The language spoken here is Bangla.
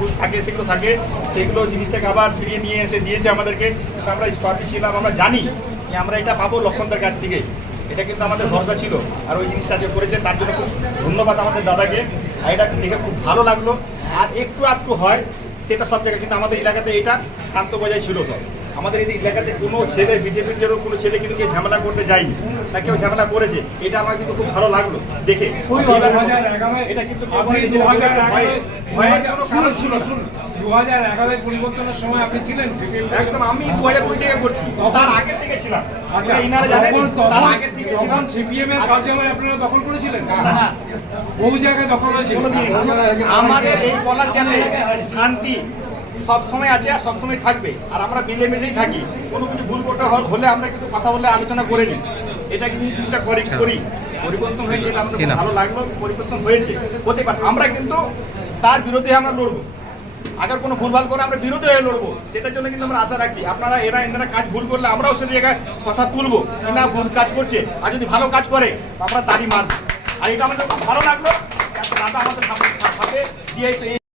রুলস থাকে সেগুলো থাকে, সেগুলো জিনিসটাকে আবার ফিরিয়ে নিয়ে এসে দিয়েছে আমাদেরকে। কিন্তু আমরা স্টপে ছিলাম, আমরা জানি যে আমরা এটা পাবো লক্ষণদার কাছ থেকে, এটা কিন্তু আমাদের ভরসা ছিল। আর ওই জিনিসটা যে করেছে তার জন্য খুব ধন্যবাদ আমাদের দাদাকে। আর এটা দেখে খুব ভালো লাগলো। আর একটু আধটু হয় সেটা সব জায়গায়, কিন্তু আমাদের এলাকাতে এটা শান্ত বজায় ছিল সব। আমাদের এই এলাকাতে কোনো ছেলে, বিজেপির যেন কোনো ছেলে কিন্তু কেউ ঝামেলা করতে যায়নি, না কেউ ঝামেলা করেছে, এটা আমার কিন্তু খুব ভালো লাগলো দেখে। এটা কিন্তু ভয়ের কোনো কারণ ছিল না। 2011 পরিবর্তনের সময় আপনি ছিলেন একদম, আমি 2002 থেকে করছি, তার আগের থেকে ছিলাম। আচ্ছা, ইনারা জানেন তার আগের থেকে ছিলাম। সিপিএম এর কার্যালয় আপনারা দখল করেছিলেন? বহু জায়গায় দখল হয়েছিল। আমাদের এই পলাশজাতে শান্তি সবসময় আছে আর সবসময় থাকবে, আর আমরা মিলেমিশেই থাকি। কোনো কিছু ভুল করতে হলে আমরা কিন্তু কথা বলে আলোচনা করে নিই, এটা কিন্তু জিনিসটা করি। পরিবর্তন হয়েছে, এটা আমাদের খুব ভালো লাগলো। পরিবর্তন হয়েছে, হতে পারে। আমরা কিন্তু তার বিরুদ্ধে আমরা লড়বো। আগে কোনো ভুলভাল করে আমরা বিরোধী হয়ে লড়বো, সেটার জন্য কিন্তু আমরা আশা রাখছি। আপনারা এনারা কাজ ভুল করলে আমরাও সে জায়গায় কথা তুলবো, না ভুল কাজ করছে, আর যদি ভালো কাজ করে তো আমরা তারই মানবো। আর এটা আমাদের খুব ভালো লাগলো, দাদা আমাদের সাথে দিয়ে